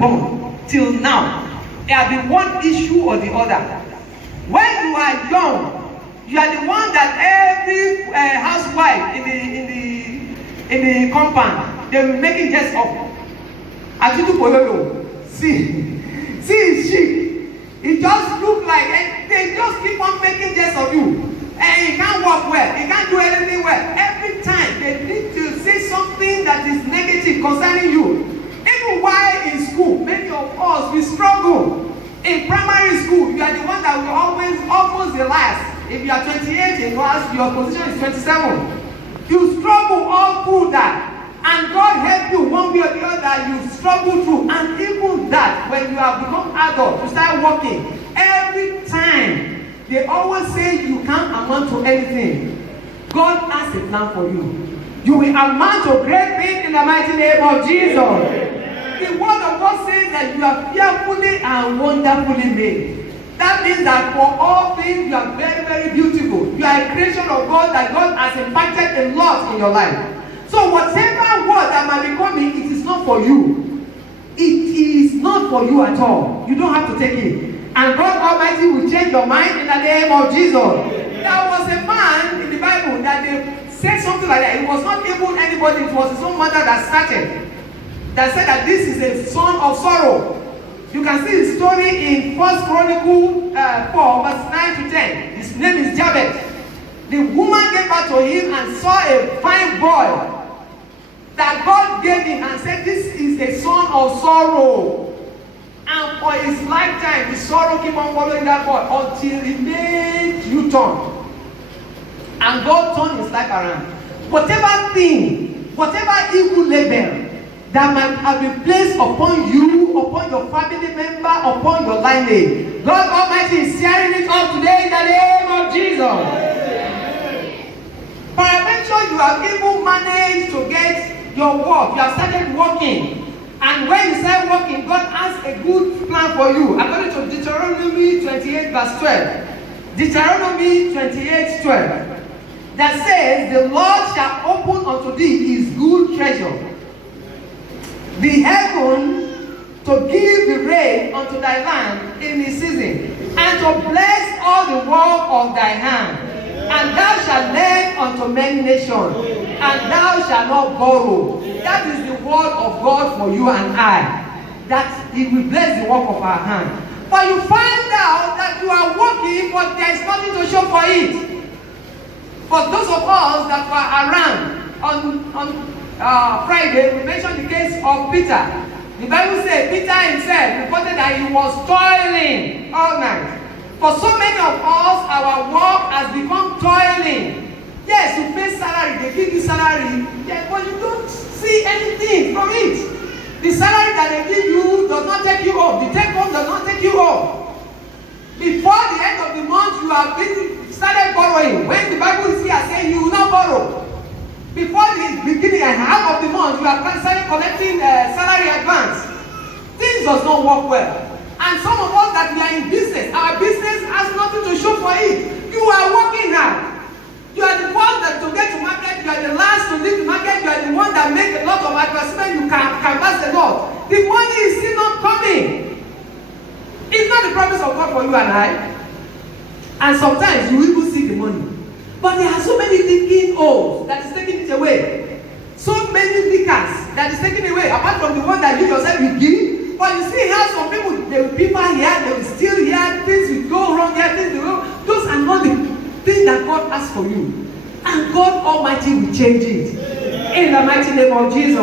born till now, it has been one issue or the other. When you are young, you are the one that every housewife in the compound, they will make it just up. Atutu pololo, see sheep. It just look like they just keep on making jest of you. And he can't walk well, he can't do anything well. Every time they need to say something that is negative concerning you. Even while in school, many of us we struggle. In primary school, you are the one that will always almost the last. If you are 28 in class, your position is 27. You struggle all through that. And God help you one way or the other, you struggle through. And even that, when you have become adult, you start working. Every time, they always say you can't amount to anything. God has a plan for you. You will amount to great things in the mighty name of Jesus. The word of God says that you are fearfully and wonderfully made. That means that for all things you are very, very beautiful. You are a creation of God that God has impacted a lot in your life. So whatever word that might be coming, it is not for you. It is not for you at all. You don't have to take it. And God Almighty will change your mind in the name of Jesus. There was a man in the Bible that they said something like that. It was not even anybody. It was his own mother that started. That said that this is a son of sorrow. You can see the story in 1 Chronicles 4 verse 9 to 10. His name is Jabez. The woman gave birth to him and saw a fine boy that God gave him and said, this is a son of sorrow. And for his lifetime, the sorrow keep on following that boy until he made U-turn. And God turned his life around. Whatever thing, whatever evil label that might have been placed upon you, upon your family member, upon your lineage, God Almighty is tearing it off today in the name of Jesus. Peradventure, you have even managed to get your work. You have started working. And when you start working, God has a good plan for you. According to Deuteronomy 28 verse 12. Deuteronomy 28 12. That says, the Lord shall open unto thee his good treasure, the heaven, to give the rain unto thy land in his season, and to bless all the work of thy hand. And thou shalt lend unto many nations, and thou shalt not borrow. That is the word of God for you and I, that he will bless the work of our hand. But you find out that you are working, but there is nothing to show for it. For those of us that were around on Friday, we mentioned the case of Peter. The Bible says Peter himself reported that he was toiling all night. For so many of us, our work has become toiling. Yes, you pay salary, they give you salary, yes, but you don't see anything from it. The salary that they give you does not take you home. The take home does not take you home. Before the end of the month, you have started borrowing. When the Bible is here saying you will not borrow. Before the beginning and half of the month, you have started collecting salary advance. Things does not work well. And some of us that we are in business, our business has nothing to show for it. You are working hard. You are the one that to get to market, you are the last to leave the market, you are the one that make a lot of advertisement, you can canvas a lot. The money is still not coming. It's not the promise of God for you and I. And sometimes you even see the money. But there are so many thinking holes that is taking it away. So many liquors that is taken away, apart from the one that you yourself will give. But you see how some people, they will people here, they will steal here, things will go wrong here, things will go. Those are not the things that God has for you. And God Almighty will change it. In the mighty name of Jesus.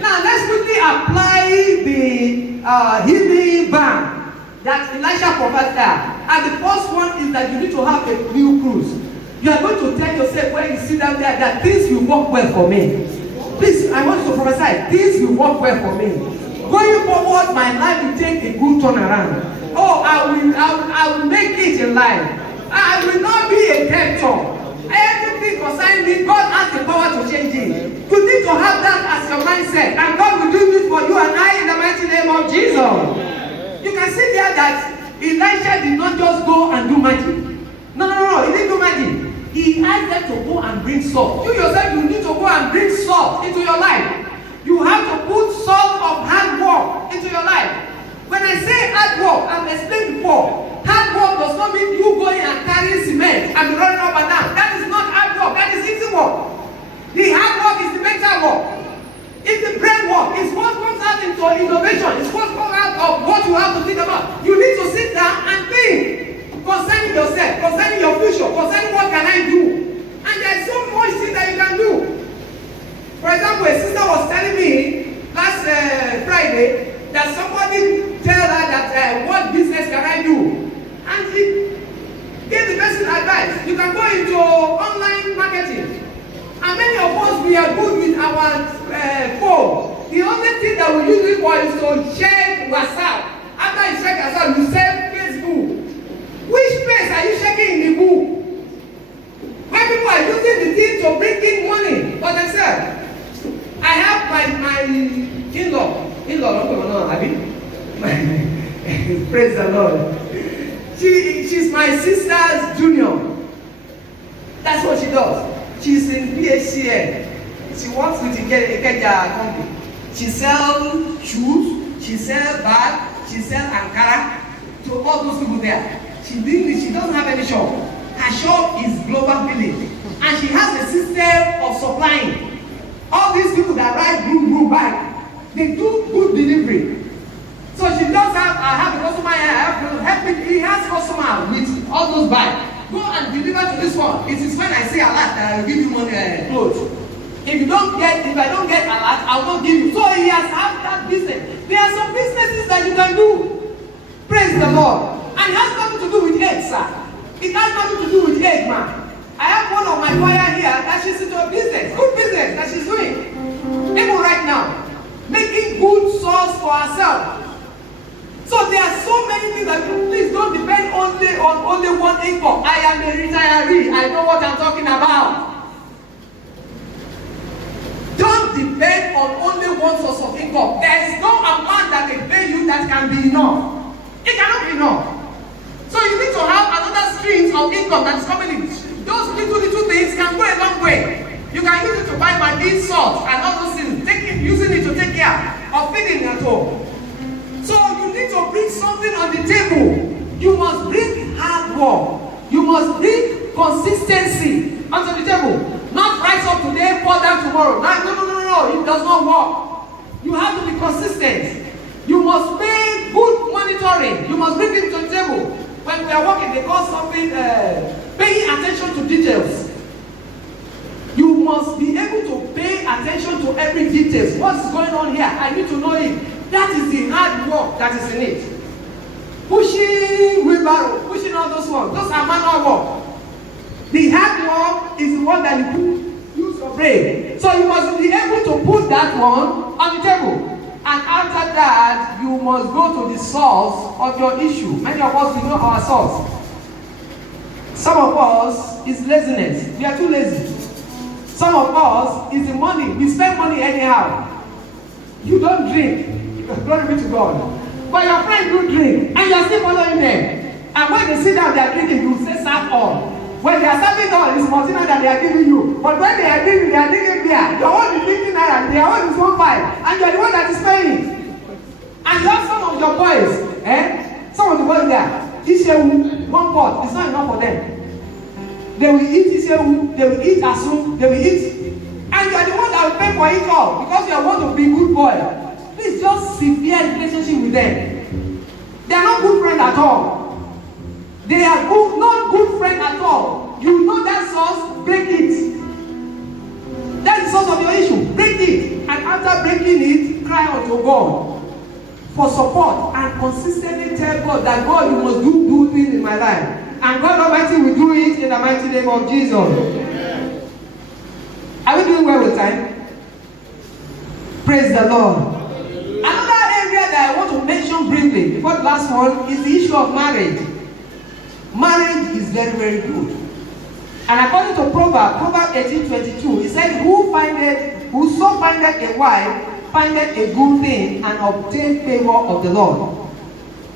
Now let's quickly apply the healing balm that Elisha prophesied. And the first one is that you need to have a new cruise. You are going to tell yourself when you sit down there that things will work well for me. Please, I want you to prophesy, things will work well for me. Going forward, my life will take a good turnaround. Oh, I will make it in life. I will not be a debtor. Everything concerning me, God has the power to change it. You need to have that as your mindset, and God will do it for you and I in the mighty name of Jesus. You can see there that Elisha did not just go and do magic. No, he didn't do magic. He asked them to go and bring salt. You yourself, you need to go and bring salt into your life. You have to put salt of hard work into your your innovation. It's what comes out of what you have to think about. You need to sit down and think concerning yourself, concerning your future, concerning what can I do. And there's so much things that you can do. For example, a sister was telling me last Friday that somebody tell her that what business can I do? And he gave the person advice. You can go into online marketing. And many of us, we are good with our phone. The only thing that we use it for is to check WhatsApp. After you check WhatsApp, you send Facebook. Which place are you checking in the book? When people are using the thing to bring in money for themselves. I have my in-law, praise the Lord. She's my sister's junior. That's what she does. She's in PHCN. She works with Ikeja company. She sells shoes, she sells bags, she sells Ankara to all those people there. She doesn't have any shop. Her shop is Global Village. And she has a system of supplying. All these people that ride group bike, they do good delivery. So she does I have a customer here, he has customer with all those bikes. Go and deliver to this one. It is when I say alert that I will give you money clothes. If I don't get alert, I will not give you. So he has had that business. There are some businesses that you can do. Praise the Lord. And it has nothing to do with egg, sir. It has nothing to do with egg, man. I have one of my choir here that she's into a business, good business that she's doing. Even right now, making good source for herself. So there are so many things that please don't depend only on only one income. I am a retiree. I know what I'm talking about. Don't depend on only one source of income. There is no amount that they pay you that can be enough. It cannot be enough. So you need to have another stream of income that is coming in. Those little things can go a long way. You can use it to buy my bean salt and all those things. Using it to take care of feeding at home. So you need to bring something on the table. You must bring hard work. You must bring consistency onto the table. Not rise up today, fall down tomorrow. No. It does not work. You have to be consistent. You must pay good monitoring. You must bring it to the table. When we are working, they call something paying attention to details. You must be able to pay attention to every details. What's going on here? I need to know it. That is the hard work that is in it. Pushing wheelbarrow, pushing all those ones. Those are manual work. The hard work is the one that you use your brain. So you must be able to put that one on the table. And after that, you must go to the source of your issue. Many of us, we know our source. Some of us is laziness. We are too lazy. Some of us is the money. We spend money anyhow. You don't drink. Glory be to God. But your friend do drink. And you are still following them. And when they sit down, they are drinking, you say serve all. When they are serving all, it's more that they are giving you. But when they are drinking beer. Your own is 15 naira, their own is 1.5. And you are the one that is paying. And you have some of your boys, some of the boys there, Ishewu, one pot, it's not enough for them. They will eat Ishewu, they will eat Asun, they will eat. And you are the one that will pay for it all because you want to be good boy. Please just severe relationship with them. They are not good friends at all. They are not good friends at all. You know that source, break it. That's the source of your issue. Break it. And after breaking it, cry unto God for support and consistently tell God that God, you must do things in my life. And God Almighty will do it in the mighty name of Jesus. Amen. Are we doing well with time? Praise the Lord. Another area that I want to mention briefly, before the last one, is the issue of marriage. Marriage is very, very good. And according to Proverbs 18:22, it said, whoso findeth a wife findeth a good thing and obtained favor of the Lord.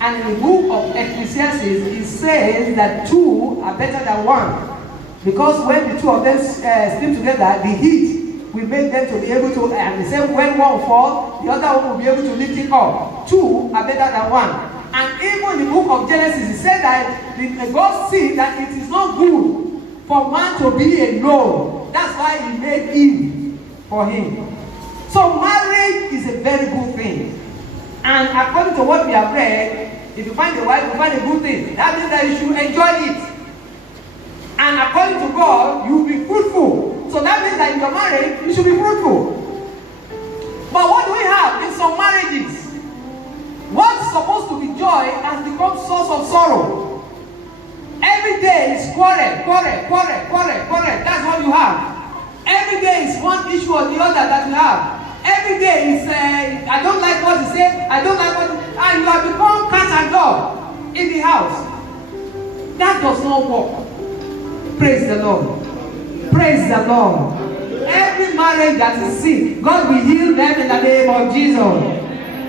And in the book of Ecclesiastes, it says that two are better than one. Because when the two of them sleep together, the heat will make them to be able to, and they say when one falls, the other one will be able to lift it up. Two are better than one. And even in the book of Genesis, it said that God see that it is not good for man to be alone. That's why he made Eve for him. So marriage is a very good thing. And according to what we have read, if you find a wife, you find a good thing. That means that you should enjoy it. And according to God, you will be fruitful. So that means that if you're married, you should be fruitful. But what do we have in some marriages? What's supposed to be joy has become source of sorrow. Every day is quarrel. That's what you have. Every day is one issue or the other that you have. Every day is, I don't like what you say, I don't like what you say, and you have become cat and dog in the house. That does not work. Praise the Lord. Praise the Lord. Every marriage that is sick, God will heal them in the name of Jesus.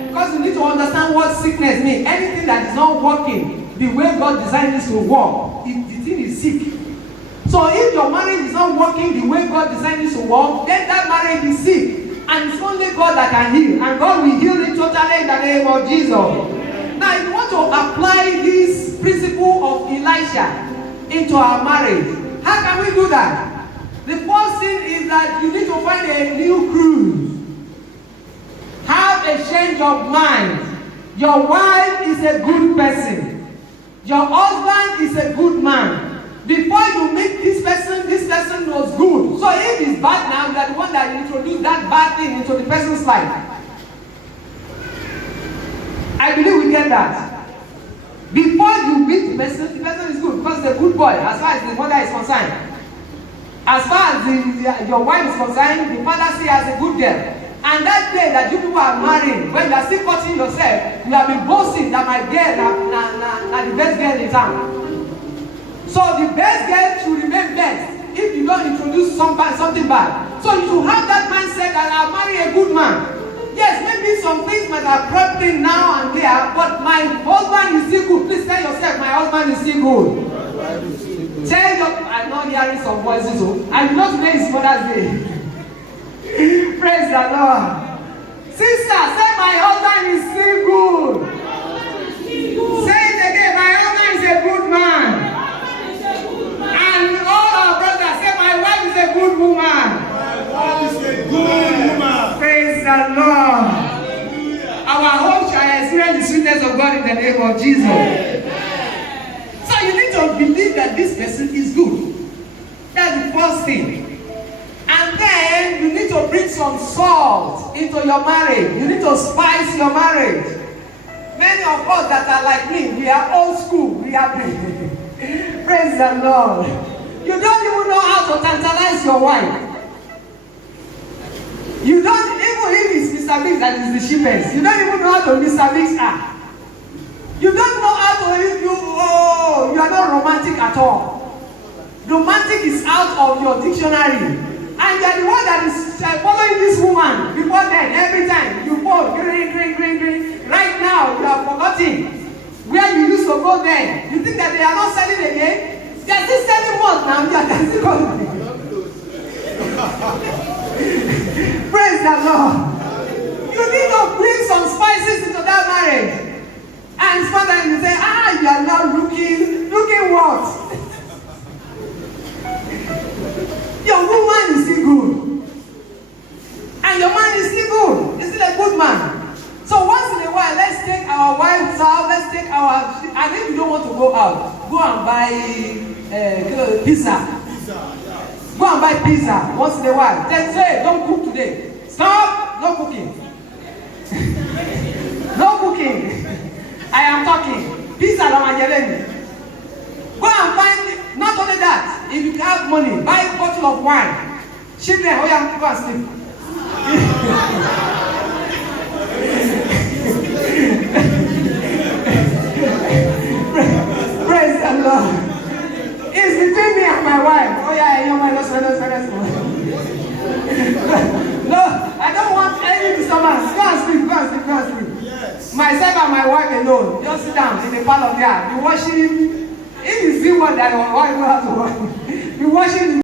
Because you need to understand what sickness means. Anything that is not working the way God designed it to work, the thing is sick. So if your marriage is not working the way God designed it to work, then that marriage is sick. And it's only God that can heal. And God will heal it totally in the name of Jesus. Now, if you want to apply this principle of Elisha into our marriage, how can we do that? The first thing is that you need to find a new cruise. Have a change of mind. Your wife is a good person. Your husband is a good man. Before you meet this person was good. So if it's bad now, you are the one that introduced that bad thing into the person's life. I believe we get that. Before you meet the person is good because he's a good boy as far as the mother is concerned. As far as your wife is concerned, the father sees her as a good girl. And that day that you people are marrying, when you are still cutting yourself, you have been boasting that my girl na the best girl in town. So the best girl should remain best if you don't introduce something bad. So you should have that mindset that I'll marry a good man. Yes, maybe some things might have crept in now and there, but my husband is still good. Please tell yourself, my husband is still good. Tell your, I'm not hearing some voices, and you know today is Mother's Day. Praise the Lord. Sister, say my husband is still good. Say it again, my husband is a good man. And all our brothers, say my wife is a good woman. My wife is a good woman. Praise the Lord. Our home shall experience the sweetness of God in the name of Jesus. So you need to believe that this person is good. That's the first thing. And then you need to bring some salt into your marriage. You need to spice your marriage. Many of us that are like me, we are old school. We are praise the Lord. You don't even know how to tantalize your wife. You don't, even if it's Mr. Biggs that is the cheapest, you don't even know how to Mr. Biggs her. You don't know how to, you are not romantic at all. Romantic is out of your dictionary. And you are the one that is following this woman before then, every time. You go, green. Right now, you are forgotten where you used to go then. You think that they are not selling again? They are still selling more now. They are still going. Praise the Lord. You need to bring some spices into that marriage. And sometimes you say, you are now looking what? Your woman is still good. And your man is still good. He's still a good man. So once in a while, let's take our wives out, let's take our, and if you don't want to go out, go and buy pizza. Go and buy pizza once in a while. Then say, don't cook today. Stop, no cooking. No cooking. I am talking. Pizza Ramajeleni. Go and find, not only that, if you have money, buy a bottle of wine. Children, go and sleep. Praise the Lord. It's between me and my wife. No, I don't want any disturbance. Go and sleep. Yes. Myself and my wife alone. Just sit down in the parlor there. Be watching. If you see what that your wife will have to watch, be watching.